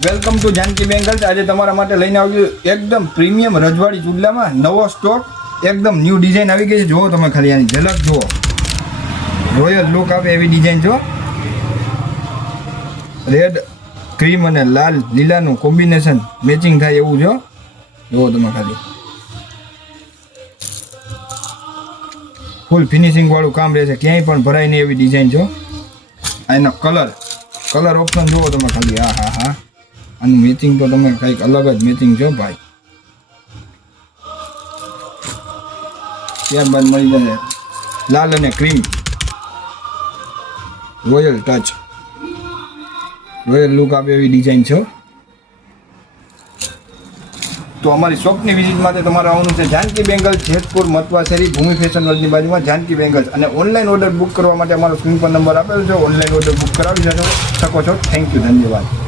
Welcome to Janaki bangles. આજે તમારા માટે લઈને આવ્યું એકદમ પ્રીમિયમ રજવાડી ચૂડલામાં નવો સ્ટોક, એકદમ ન્યૂ ડિઝાઇન આવી ગઈ છે। જુઓ તમે ખાલી આની ઝલક જુઓ, રોયલ લુક આપે એવી ડિઝાઇન જો। રેડ ક્રીમ અને લાલ લીલાનું કોમ્બિનેશન મેચિંગ થાય એવું જો। જુઓ તમે ખાલી ફૂલ ફિનિશિંગ વાળું કામ રહેશે, ક્યાંય પણ ભરાય નહીં એવી ડિઝાઇન જો। આનો કલર ઓપ્શન જુઓ તમે ખાલી, હા હા હા, આનું મેચિંગ તો તમે કંઈક અલગ જ મેચિંગ છો ભાઈ। ત્યારબાદ મળી જશે લાલ અને cream, royal touch, royal look આપે એવી ડિઝાઇન છે। તો અમારી શોપની વિઝિટ માટે તમારે આવવાનું છે જાનકી બેંગલ્સ, જેતપુર મતવા શેરી, ભૂમિ ફેશન વર્લ્ડની બાજુમાં જાનકી બેંગલ્સ। અને ઓનલાઈન ઓર્ડર બુક કરવા માટે અમારો સ્ક્રીન પર નંબર આપેલો છે, ઓનલાઈન ઓર્ડર બુક કરાવી શકો છો। થેન્ક યુ, ધન્યવાદ।